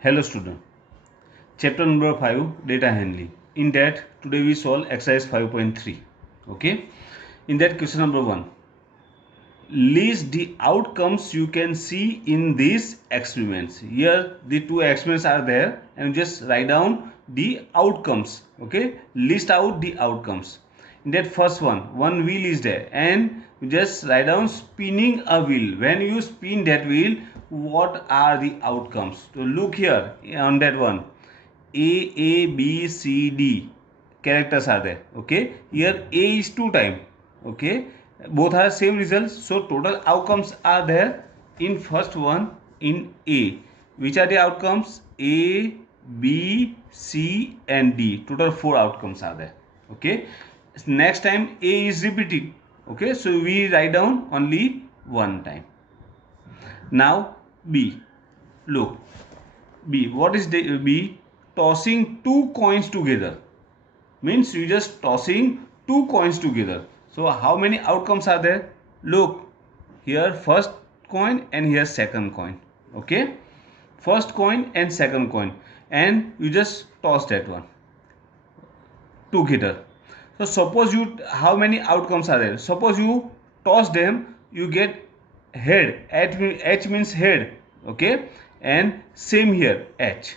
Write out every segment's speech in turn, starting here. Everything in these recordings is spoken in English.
Hello student, chapter number 5 data handling. In that today we solve exercise 5.3. Okay, in that question number 1, list the outcomes you can see in these experiments. Here the two experiments are there and just write down the outcomes. Okay, list out the outcomes. In that first one wheel is there and you just write down spinning a wheel. When you spin that wheel, what are the outcomes? So look here on that one. A B C D characters are there. Okay, here A is 2 times. Okay, both are same results, so total outcomes are there in first one in A. Which are the outcomes? A, B, C and D. Total 4 outcomes are there. Okay, next time A is repeated. Okay, so we write down only one time. Now B, look, B, what is the B? Tossing 2 coins together means you just tossing 2 coins together. So how many outcomes are there? Look, here first coin and here second coin. Okay, first coin and second coin, and you just toss that one together. So suppose you, how many outcomes are there? Suppose you toss them, you get head. H means head. Okay, and same here, H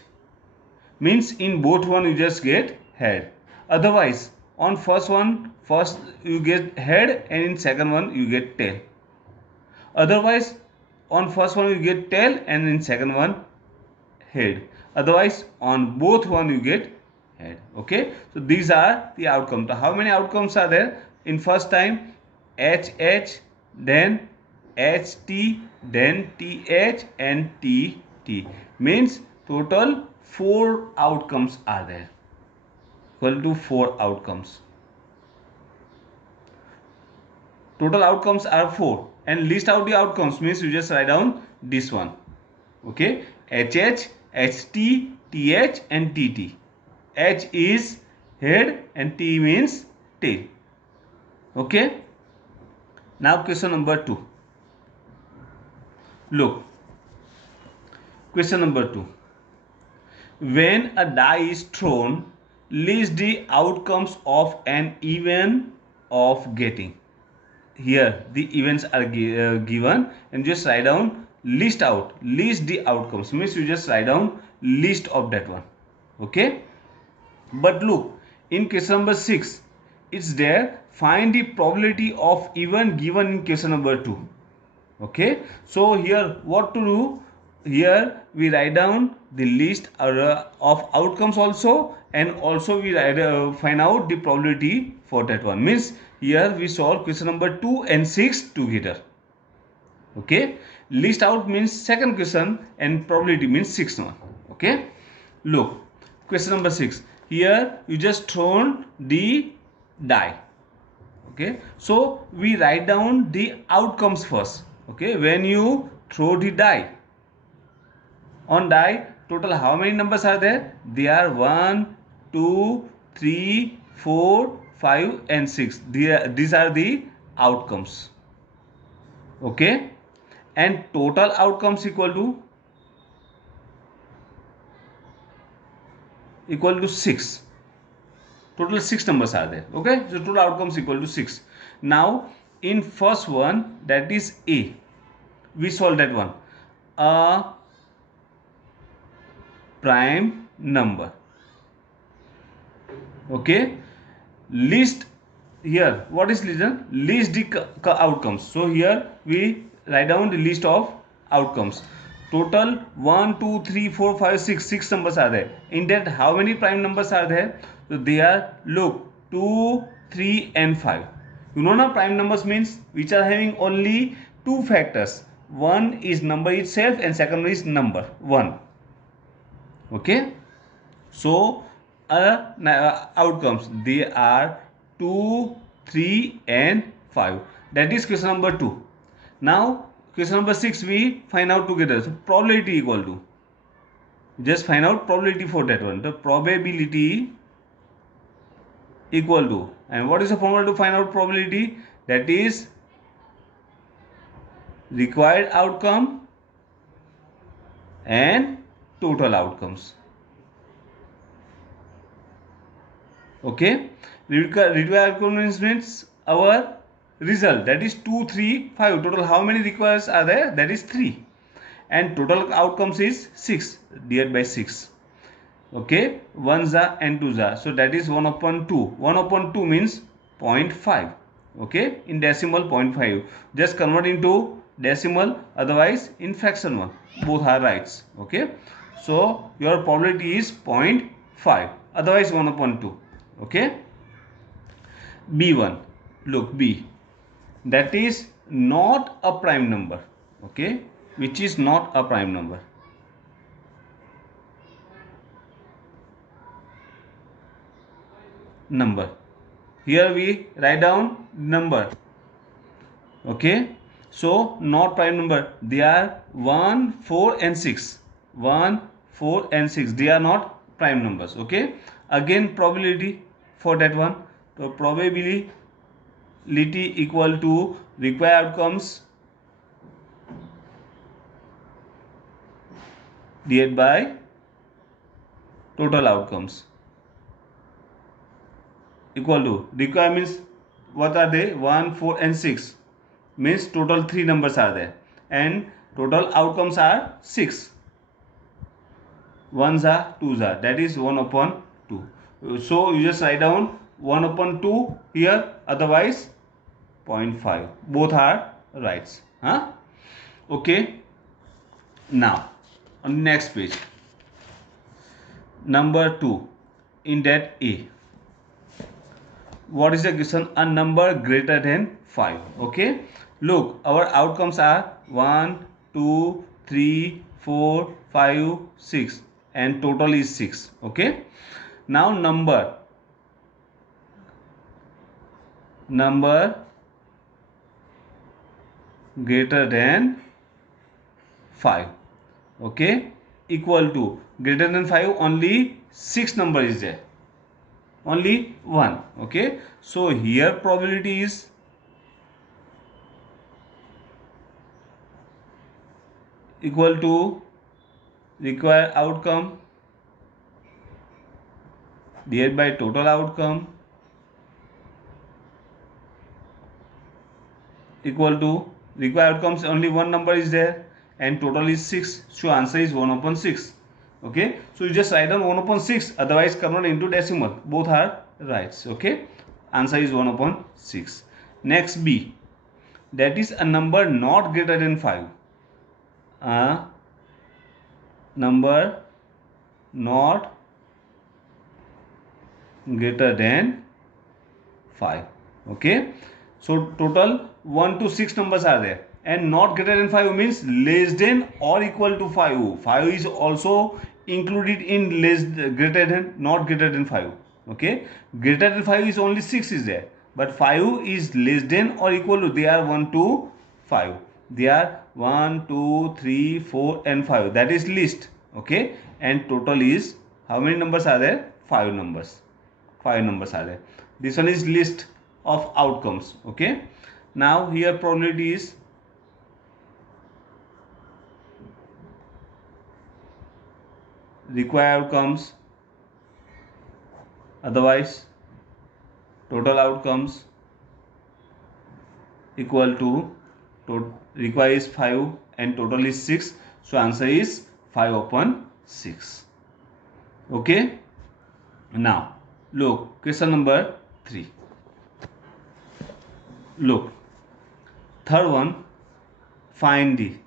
means in both one you just get head. Otherwise on first you get head and in second one you get tail. Otherwise on first one you get tail and in second one head. Otherwise on both one you get head. Okay, so these are the outcomes. So how many outcomes are there? In first time HH, then HT, then TH and TT, means total 4 outcomes are there, equal to 4 outcomes. Total outcomes are 4 and list out the outcomes means you just write down this one. Okay, HH, HT, TH and TT. H is head and T means tail. Okay, now question number 2. Look, question number 2. When a die is thrown, list the outcomes of an event of getting. Here the events are given and just write down list the outcomes means you just write down list of that one. Okay, but look, in question number 6 it's there, find the probability of event given in question number 2. Okay, so here what to do? Here we write down the list of outcomes also, and also we find out the probability for that one. Means here we solve question number 2 and 6 together. Okay, list out means second question and probability means sixth one. Okay, look, question number 6. Here you just thrown the die. Okay, so we write down the outcomes first. Okay, when you throw the die, on die total how many numbers are there? They are 1, 2, 3, 4, 5 and 6. These are the outcomes. Okay, and total outcomes equal to 6. Total 6 numbers are there. Okay, so total outcomes equal to 6. Now in first one, that is A, we solve that one. A prime number. Okay, list, here what is list? List the outcomes. So here we write down the list of outcomes. Total 1, 2, 3, 4, 5, 6. 6 numbers are there. In that how many prime numbers are there? So they are, look, 2, 3 and 5. You know now prime numbers means which are having only 2 factors. One is number itself and second is number 1. Okay, so outcomes, they are 2, 3 and 5. That is question number 2. Now question number 6 we find out together. So probability equal to, just find out probability for that one. The probability equal to, and what is the formula to find out probability? That is required outcome and total outcomes. Okay, required outcomes means our result, that is 2 3 5. Total how many requires are there? That is 3, and total outcomes is 6 divided by 6. Okay, 1 are and 2 are, so that is 1 upon 2. 1 upon 2 means 0.5. Okay, in decimal 0.5, just convert into decimal, otherwise in fraction 1, both are rights. Okay, so your probability is 0.5, otherwise 1 upon 2. Okay, B1, look, B, that is not a prime number. Okay, which is not a prime number. Number, here we write down number. Okay, so not prime number, they are 1 4 and 6. 1 4 and 6, they are not prime numbers. Okay, again probability for that one. So probability equal to required outcomes divided by total outcomes, equal to required means what are they? 1 4 and 6 means total 3 numbers are there, and total outcomes are 6. 1s are 2s are, that is 1 upon 2. So you just write down 1 upon 2 here, otherwise 0.5, both are rights. Okay, now on the next page, number 2, in that A, what is the question? A number greater than 5. Okay, look, our outcomes are 1 2 3 4 5 6, and total is 6. Okay, now number greater than 5. Okay, equal to greater than 5, only 6 number is there, only 1. Okay, so here probability is equal to required outcome divided by total outcome, equal to required outcomes, only one number is there, and total is 6, so answer is 1 upon 6. Okay, so you just write down 1 upon 6, otherwise convert into decimal, both are rights. Okay, answer is 1 upon 6. Next, B, that is a number not greater than 5. A number not greater than 5. Okay, so total 1 to 6 numbers are there, and not greater than 5 means less than or equal to 5. 5 is also included in greater than, not greater than 5. Okay, greater than 5 is only 6 is there, but 5 is less than or equal to, they are 1 to 5. They are 1 2 3 4 and 5, that is list. Okay, and total is how many numbers are there? 5 numbers. 5 numbers are there. This one is list of outcomes. Okay, now here probability is required outcomes, otherwise total outcomes, equal to required is 5 and total is 6, so answer is 5 upon 6. Okay, now look, question number 3. Look, third one, find D.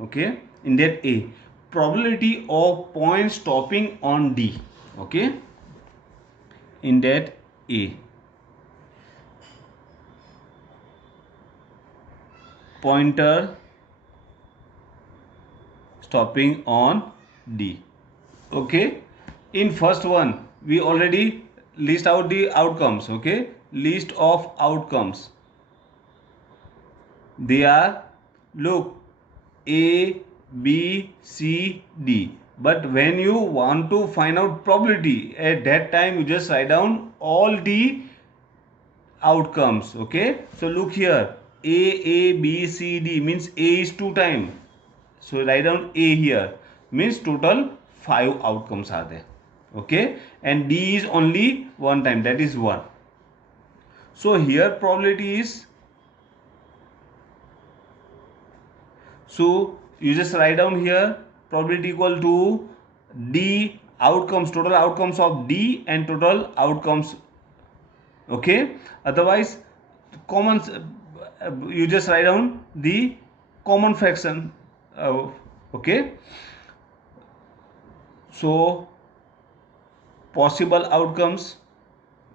Okay, in that A, probability of point stopping on D. Okay, in that A, pointer stopping on D. Okay, in first one we already list out the outcomes. Okay, list of outcomes, they are, look, A B C D, but when you want to find out probability, at that time you just write down all the outcomes. Okay, so look here, A B C D means A is 2 times, so write down A here, means total 5 outcomes are there. Okay, and D is only one time, that is 1. So here probability is, so you just write down here probability equal to D outcomes, total outcomes of D and total outcomes. Okay, otherwise common, you just write down the common fraction. Okay, so possible outcomes.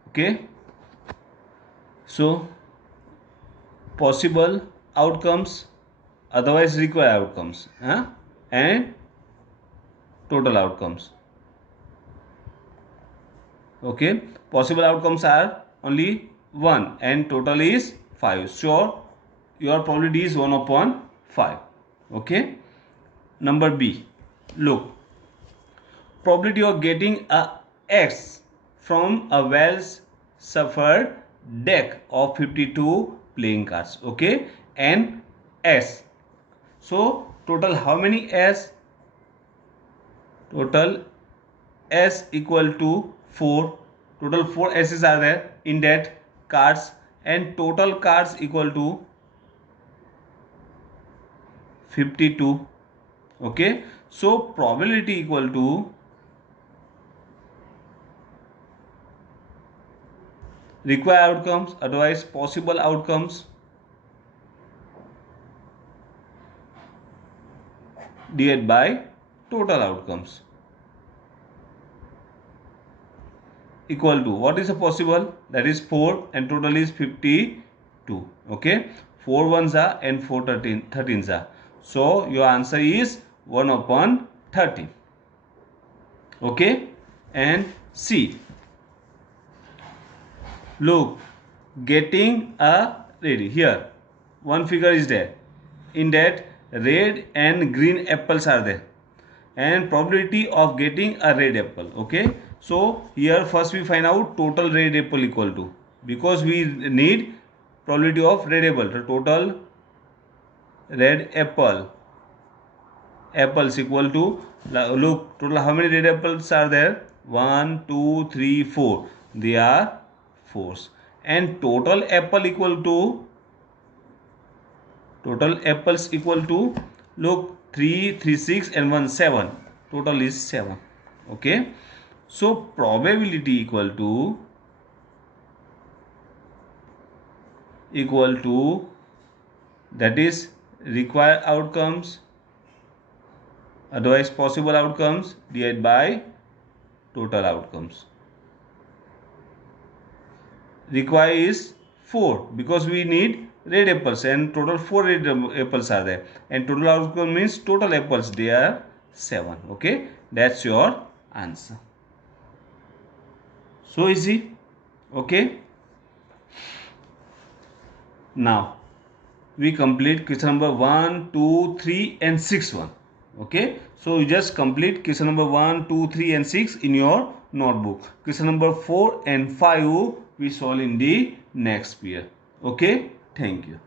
Okay, so possible outcomes, otherwise required outcomes, and total outcomes. Okay, possible outcomes are only 1 and total is 5. So your probability is 1 upon 5. Okay, number B. Look, probability of getting a X from a well suffered deck of 52 playing cards. Okay, and S. So total how many S? Total S equal to 4. Total 4 S's are there in that cards, and total cards equal to 52. Okay, so probability equal to required outcomes, otherwise possible outcomes, divided by total outcomes, equal to, what is a possible? That is 4 and total is 52. Okay, 4 ones are and 4 13s are. So your answer is 1 upon 30. Okay, and C. Look, getting a red, here one figure is there, in that red and green apples are there, and probability of getting a red apple. Okay, so here first we find out total red apple equal to, because we need probability of red apple, the total red apples equal to, look, total how many red apples are there? 1 2 3 4, they are 4s, and total apple equal to, total apples equal to, look, 3 3 6 and 1 7, total is 7. Okay, so probability equal to that is required outcomes, otherwise possible outcomes, divided by total outcomes. Require is 4 because we need red apples, and total 4 red apples are there, and total outcome means total apples, they are 7. Okay, that's your answer. So easy. Okay, now we complete question number 1 2 3 and 6 one. Okay, so you just complete question number 1 2 3 and 6 in your notebook. Question number 4 and 5 we solve in the next period. Okay, thank you.